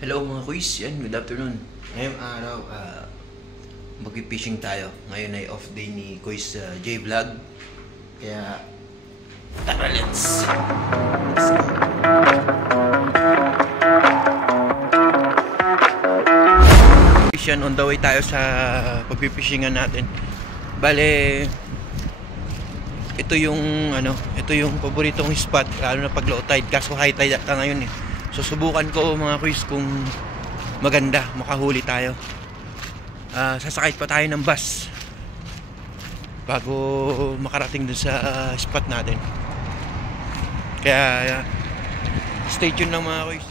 Hello mga kuys, good afternoon. Ngayong araw, mag-fishing tayo. Ngayon ay off day ni Kuys J Vlog. Kaya, tara, let's go! Fishing on the way tayo sa pag-fishingan natin. Bale, ito yung paborito kong spot, lalo na pag low tide, kaso high tide ata ngayon eh. So subukan ko mga kuys kung maganda, makahuli tayo. Sasakay pa tayo ng bus bago makarating dun sa spot natin. Kaya stay tuned lang mga kuys.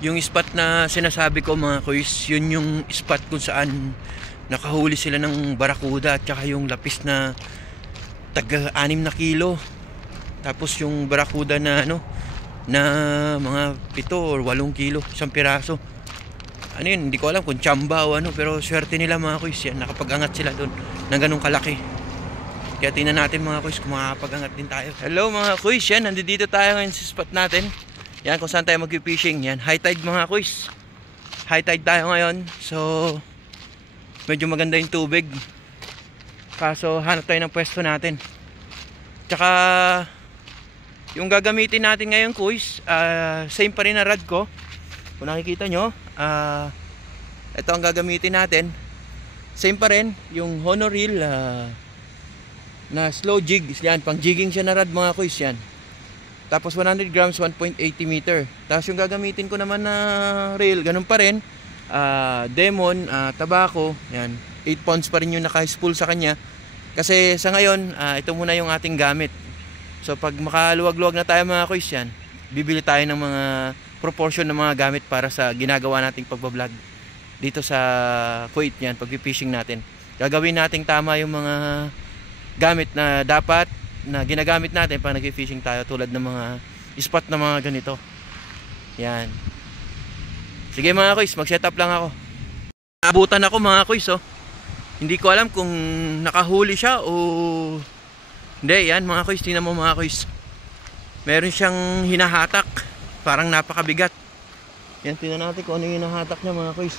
Yung spot na sinasabi ko mga kuys, yun yung spot kung saan nakahuli sila ng barakuda at saka yung lapis na taga 6 na kilo. Tapos yung barakuda na na mga 7 or 8 kilo, isang piraso. Ano yun, hindi ko alam kung tsamba o ano, pero swerte nila mga kuys yan, nakapag-angat sila doon ng ganung kalaki. Kaya tingnan natin mga kuys kung makakapag-angat din tayo. Hello mga kuys, yan, nandito tayo ngayon sa spot natin. Yan, kung saan tayo mag-fishing. Yan, high tide mga kuys. High tide tayo ngayon, so medyo maganda yung tubig. Kaso hanap tayo ng pwesto natin. Tsaka yung gagamitin natin ngayon kuys, same pa rin na rod ko. Kung nakikita nyo, ito ang gagamitin natin. Same pa rin, yung Honor Reel na slow jig. Yan, pang jigging siya na rod mga kuys yan. Tapos 100 grams, 1.80 meter. Tapos yung gagamitin ko naman na reel, ganun pa rin. Demon, tabako, yan. 8 pounds pa rin yung naka-spool sa kanya. Kasi sa ngayon, ito muna yung ating gamit. So pag makaluwag-luwag na tayo mga kuys yan, bibili tayo ng mga proportion ng mga gamit para sa ginagawa nating pagbablog dito sa Kuwait yan, pag-fishing natin. Gagawin nating tama yung mga gamit na dapat na ginagamit natin pag nag-fishing tayo, tulad ng mga spot na mga ganito. Yan. Sige mga kuys, mag-set up lang ako. Abutan ako mga kuys, oh. Hindi ko alam kung nakahuli siya o hindi. Yan mga kuys, tingnan mo mga kuys, meron siyang hinahatak, parang napakabigat. Yan, tingnan natin kung ano yung hinahatak niya mga kuys.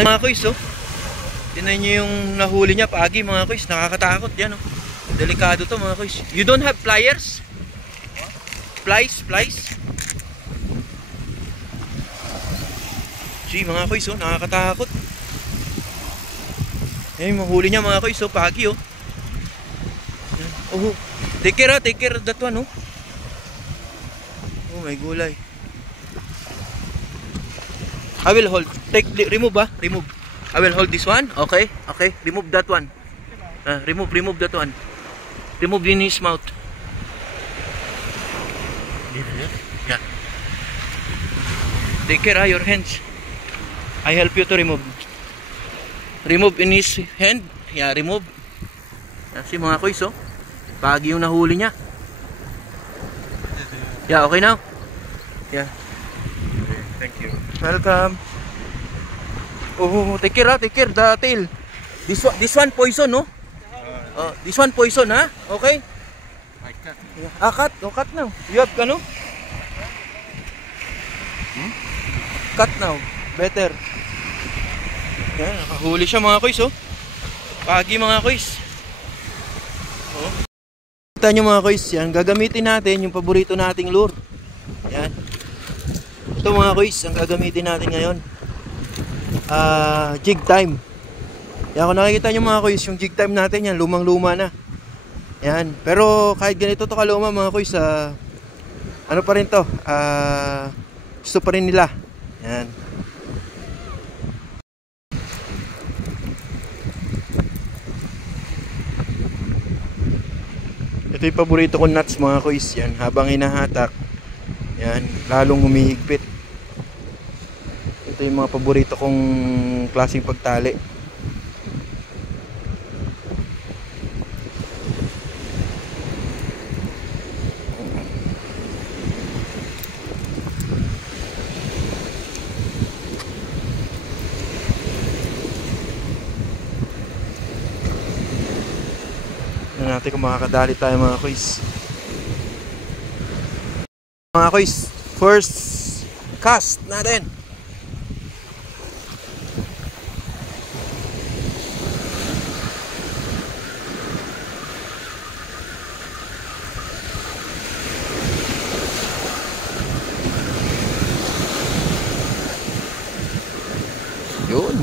Mga kuys, oh, tingnan nyo yung nahuli niya pagi mga kuys, nakakatakot yan, oh. Delikado to mga kuys. You don't have pliers? Plies? See mga kuys, oh, nakakatakot. Yan yung mahuli niya mga kuys, oh, pagi, oh. Oh, take care that one, oh. Oh, may gulay. I will hold. Remove. I will hold this one. Okay. Remove that one. Remove that one. Remove in his mouth. Yeah. Take care, your hands. I help you to remove. Remove in his hand. Yeah, remove. Si mga kuys, oh. Pagi yung nahuli niya. Yeah, okay now? Yeah. Thank you. Welcome. Oh, take care the tail. This one poison, no? This one poison, ha? Okay? I cut. Cut now. You have no? Cut now. Better. Yan, nakahuli siya mga kuys, oh. Pagi mga kuys. Oh. Kita nyo mga kuys, yan. Gagamitin natin yung paborito nating lure. Yan. Ito mga kuys, ang gagamitin natin ngayon, jig time. Yan, kung nakikita nyo mga kuys, yung jig time natin yan, lumang-luma na. Yan, pero kahit ganito to kaluma mga kuys, ano pa rin to, gusto pa rin nila. Yan. Ito yung paborito kong nuts mga kuys, yan, habang hinahatak, yan, lalong humihigpit. Ito yung mga paborito kong klaseng pagtali. natin kung makakadali tayo mga kuys. Mga kuys, first cast natin. Yun.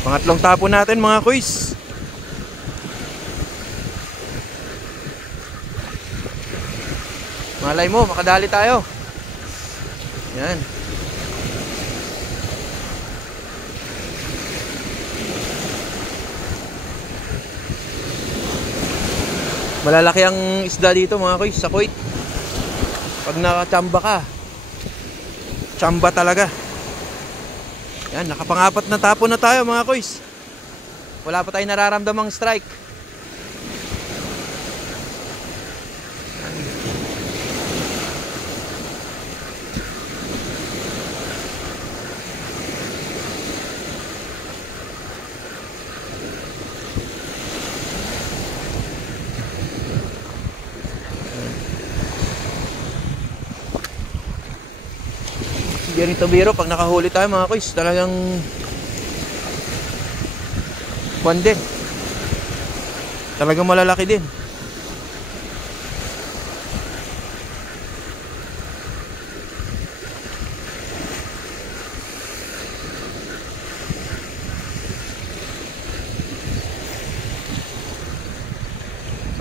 Pangatlong tapo natin mga kuys. Malay mo, makadali tayo. Yan. Malalaki ang isda dito mga kuys sa Kuwait. Pag nakachamba ka, chamba talaga. Yan, nakapangapat na tapo na tayo mga kuys. Wala pa tayong nararamdamang strike. Ganito biro, pag nakahuli tayo mga kuys, talagang kwan din. Talagang malalaki din.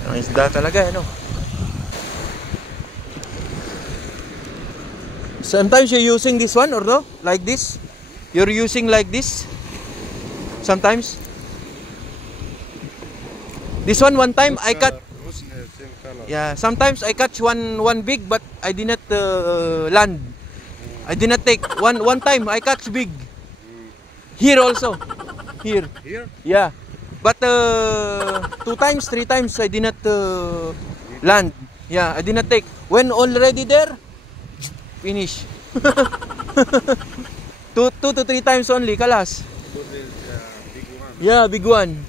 Parang isda talaga, ano? Sometimes you're using this one or no? Like this? You're using like this? Sometimes? This one time I cut. Yeah, sometimes I catch one big but I did not land. I did not take. One time I catch big. Here also. Here? Yeah. But 2 times, 3 times I did not land. Yeah, I did not take. When already there, finish. 2 to 3 times only, kalas. Big one. Yeah, big one.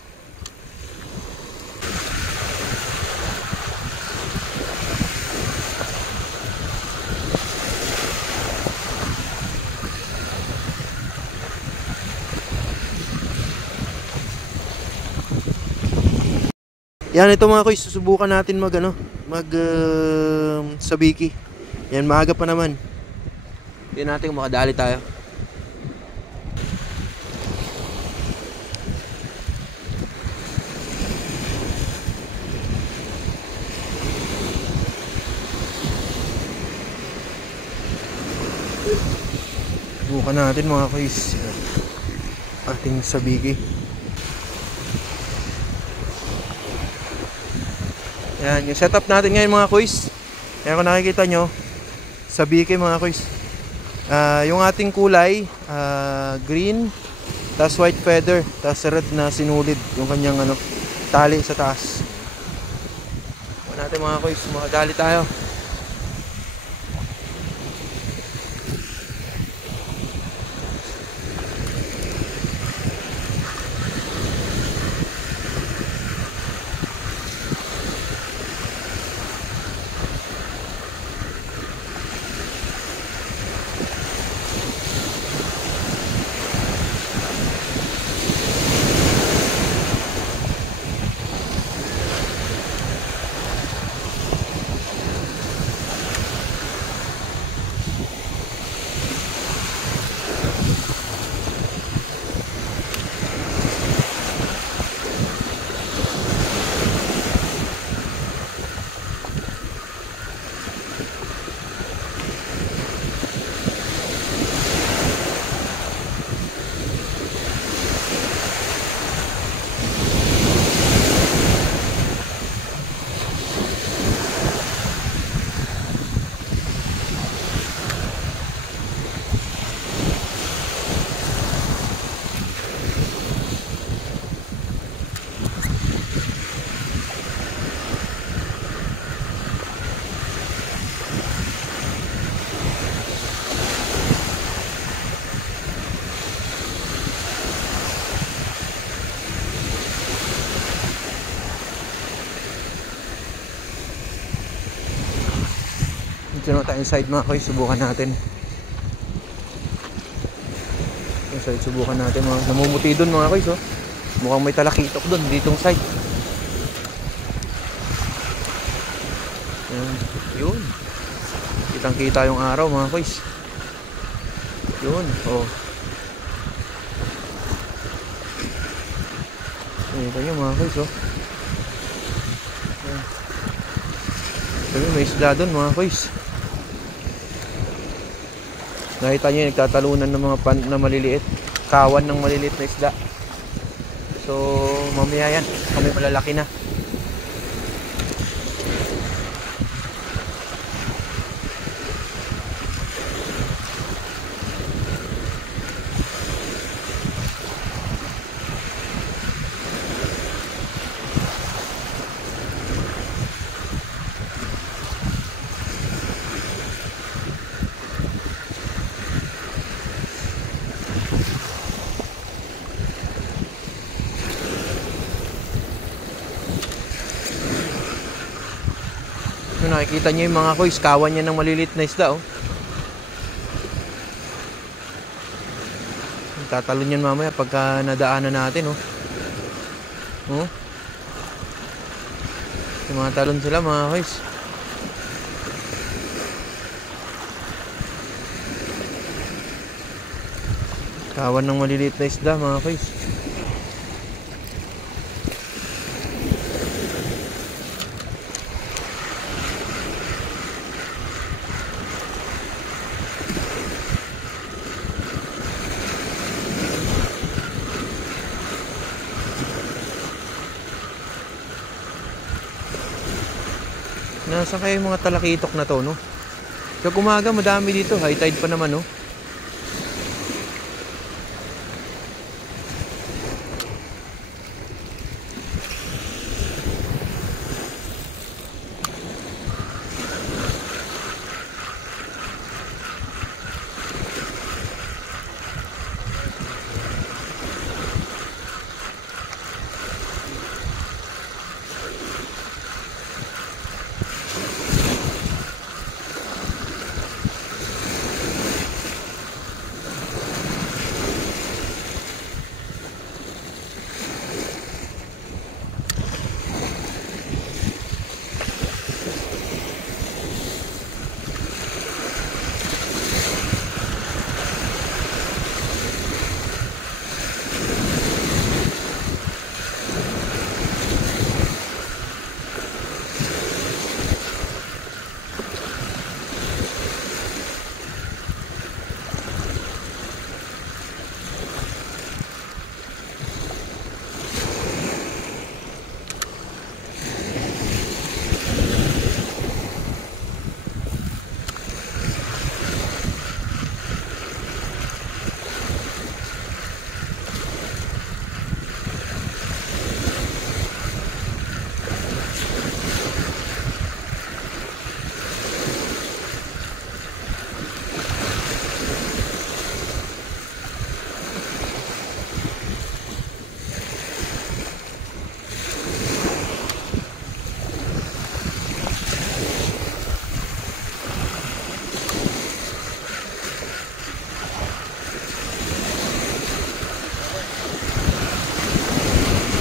Yan, ito mga kuys, susubukan natin sabiki. Yan, maaga pa naman. Tingnan natin kung makadali tayo. Subukan natin mga kuys. Ating sabiki. Yan, yung setup natin ngayon mga kuys. Yan, kung nakikita nyo, sabiki mga kuys. Yung ating kulay, green, tas white feather, tas red na sinulid yung kanyang tali sa taas. Huwag natin mga kuys, makadali tayo. Dito na tayong side mga koys, subukan natin. Yung side, subukan natin mga. Namumuti doon mga koys, oh. Mukhang may talakitok doon, ditong side. Yun. Kitang kita yung araw mga koys. Yun, oh. Ito yung mga koys, oh. Sabi, may isda doon mga koys. Nakita nyo yung nagtatalunan ng mga na maliliit. Kawan ng maliliit na isda. So, mamaya yan. Kami malalaki na. Nakikita nyo yung mga koys, kawan niya ng maliliit na isda, oh. Tatalon yan mamaya pagka nadaanan natin, oh. Oh. Tumatalon sila mga koys. Kawan ng maliliit na isda mga koys. Nasaan kayo yung mga talakitok na to, no? Pag umaga, madami dito. High tide pa naman, no?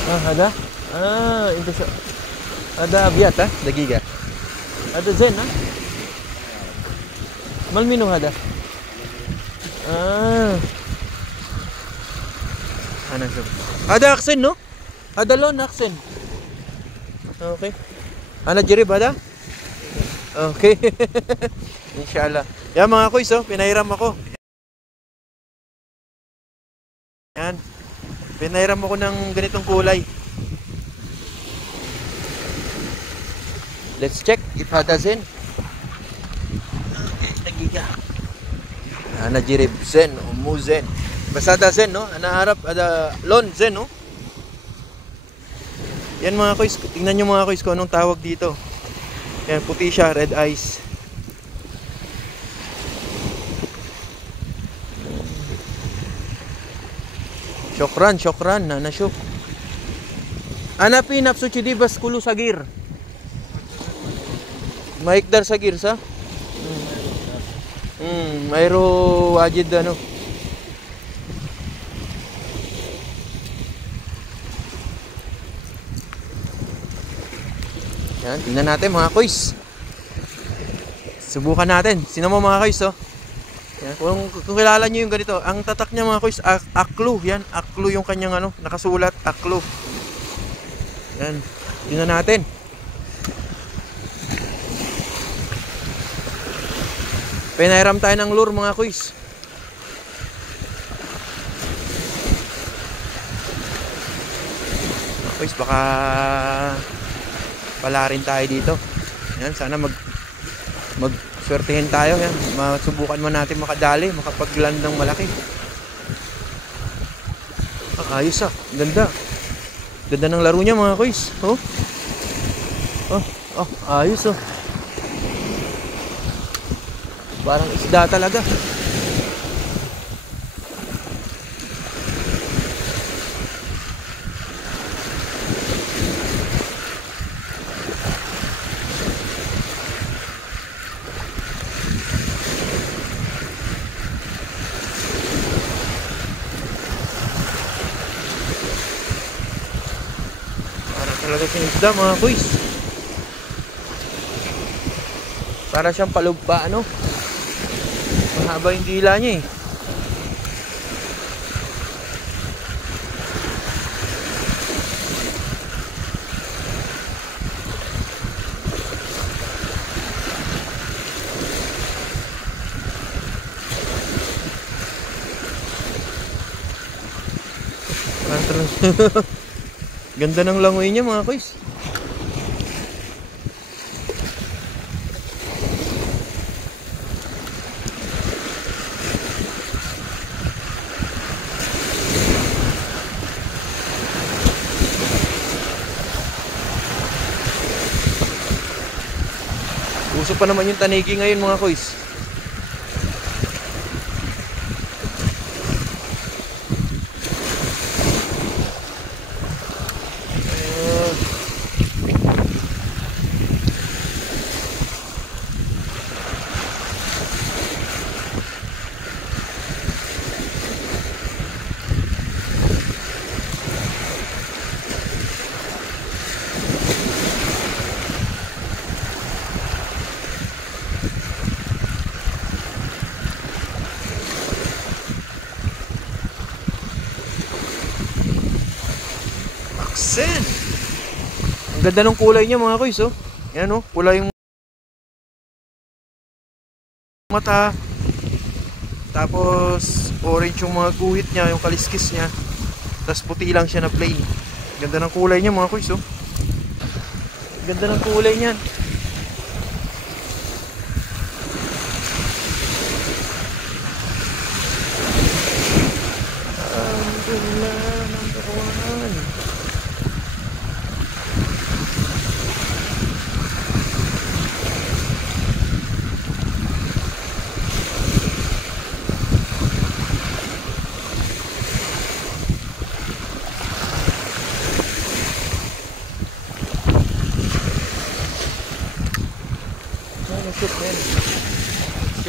هذا انت هذا ابيات دقيقة هذا زين مال منو هذا انا شوف هذا احسن no هذا لون احسن اوكي انا جرب هذا اوكي ان شاء الله يا mga koys, pinairam ako yan. Pinairam ako ng ganitong kulay. Let's check if hada zen. Nagiga. Ana jirib zen o mu zen. Basta hada zen, no? Ana harap ada lon zen, no? Yan mga koys, tingnan nyo mga koys kung anong tawag dito. Yan, puti siya, red eyes. Syokran, nanasyok. Ana pinap suci di bas kulu sagir. Maikdar sagir sa? Aero Wajid ano. Yan, tingnan natin mga kuys. Subukan natin. Sino mo mga kuys, oh? Yan. Kung kilala nyo yung ganito, ang tatak niya mga kuys, Aklu. Yan, Aklu yung kanyang ano, nakasulat, Aklu. Yan, tingnan natin. Pinairam tayo ng lure mga kuys. Mga kuys, baka pala rin tayo dito. Yan, sana magswertihin tayo. Yan, masubukan mo natin makadali, makapag-land ng malaki. Ayos ah, ganda. Ganda ng laro niya mga kuys. Oh. Ayos oh. Parang isda talaga. Talaga siyang isda mga kuys. Para siyang palugpa ano. Mahaba yung dila niya eh. Ganda ng langoy niya mga kuys. Uso pa naman yung tanigi ngayon mga kuys. Sen. Ang ganda ng kulay niya mga kuys oh. Yan oh, kulay yung mata. Tapos orange yung mga guhit niya, yung kaliskis niya. Tapos puti lang siya na plain. Ganda ng kulay niya mga kuys oh. Ganda ng kulay niyan.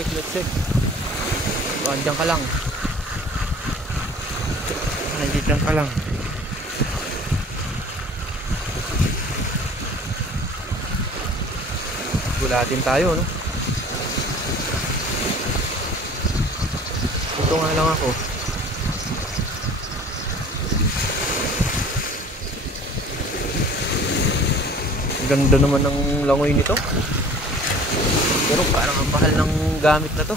Let's check. Andiyan ka lang. Nandiyan ka lang. Gulatin tayo, no? Ito nga lang ako. Ganda naman ng langoy nito. Pero parang ang mahal ng gamit na to.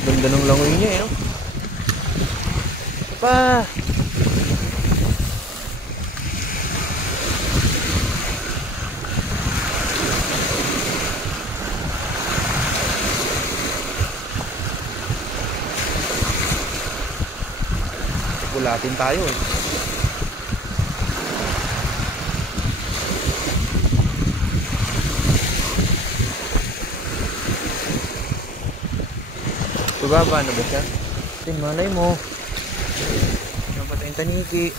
Ganda ng langoy niya eh, no? Pa! Gulatin tayo eh. Bababa na ba siya? Malay mo. Napatay yung taniki.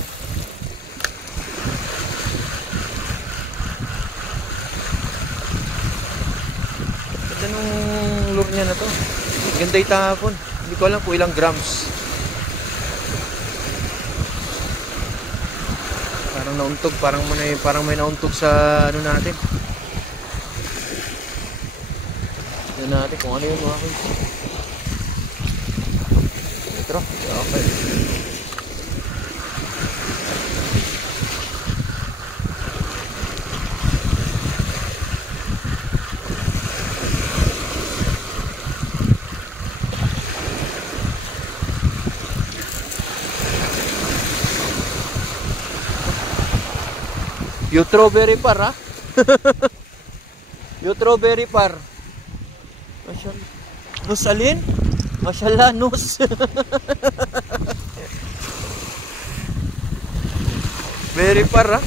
Ganda nung lure niya na to. Ganda yung tahapon. Hindi ko alam kung ilang grams. Parang nauntog. Parang may nauntog sa ano natin. Tignan natin kung ano yun mga kuys. Metro. Okay. You strawberry par ha? You strawberry par. Masyallah. Nus alin? Masyallah nus. Very par ha?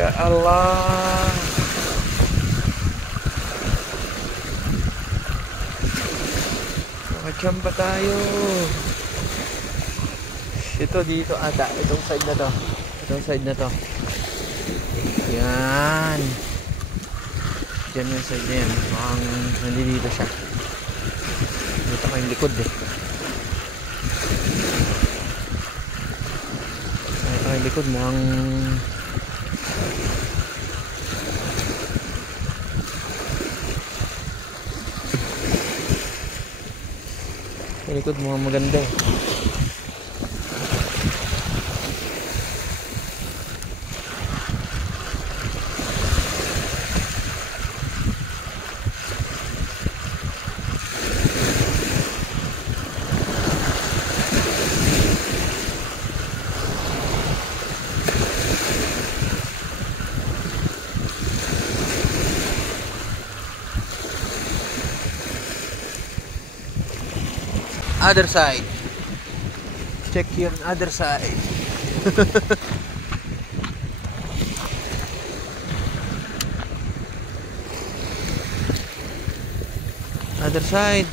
Masya Allah. Nakachamba tayo. Ito dito ata. Itong side na to. Itong side na to. Yan. Diyan yung side na yan. Mukhang nandito siya. Dito ko yung likod eh. Dito ko yung likod. Mukhang sa likod mga maganda eh. Other side. Check your other side. Other side.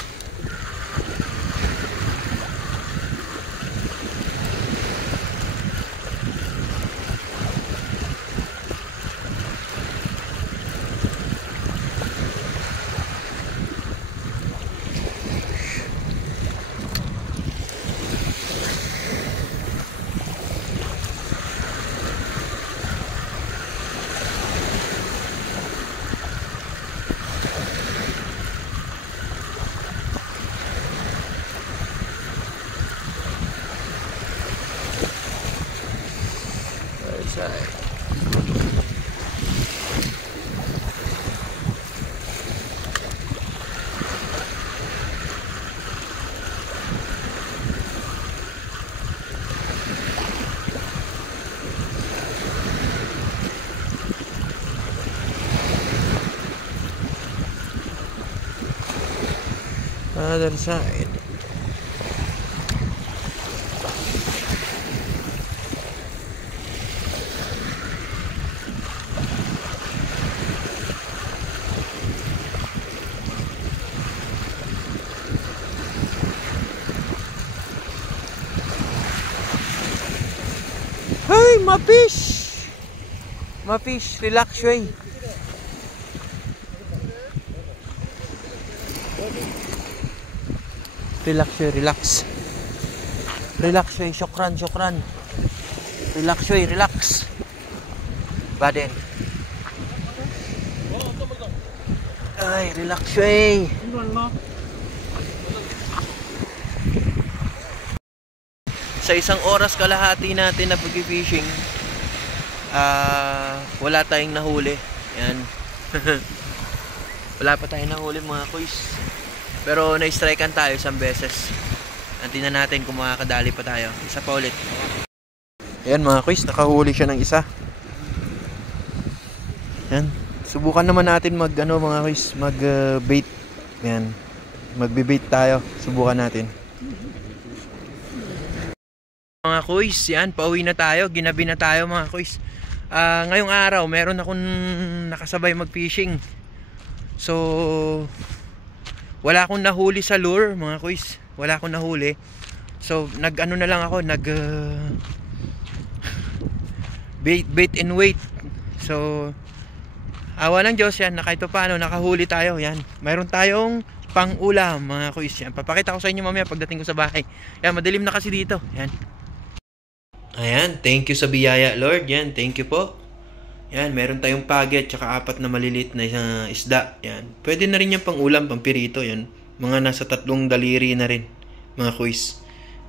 Side. Other side. Hey, mafish! Mafish, relax way. Relax way, relax. Relax way, syukran, syukran. Relax way, relax. Baden. Ay, relax way. Sa isang oras kalahati natin na pag-fishing, wala tayong nahuli. Yan. Wala pa tayong nahuli mga kuys. Pero na-strikean tayo isang beses. Tingnan natin kung makakadali pa tayo. Isa pa ulit. Ayan mga kuys, nakahuli siya ng isa. Yan. Subukan naman natin mga kuys, mag bait. Yan. Magbe-bait tayo. Subukan natin. Mga kuys, yan, pauwi na tayo. Ginabi na tayo mga kuys. Ngayong araw, meron akong nakasabay mag-fishing. So, wala akong nahuli sa lure mga kuys. Wala akong nahuli. So, nag-ano na lang ako, bait and wait. So, awa ng Diyos yan, na kahit paano nakahuli tayo. Yan, mayroon tayong pang-ulam mga kuys. Yan, papakita ko sa inyo mamaya pagdating ko sa bahay. Yan, madilim na kasi dito. Yan. Ayan, thank you sa biyaya Lord. Yan, thank you po. Yan, meron tayong pagi at saka 4 na maliliit na isda. Yan, pwede na rin yung pang-ulam, pang-pirito. Yan, mga nasa 3 daliri na rin mga kuys.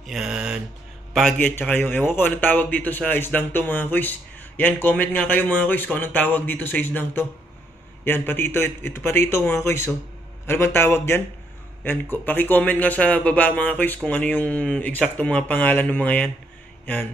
Yan, pagi at saka yung, ewan ko anong tawag dito sa isdang to mga kuys. Yan, comment nga kayo mga kuys kung anong tawag dito sa isdang to. Yan, pati ito pati ito mga kuys. Oh. Ano bang tawag dyan? Yan, paki-comment nga sa baba mga kuys kung ano yung eksakto mga pangalan ng mga yan. Yan.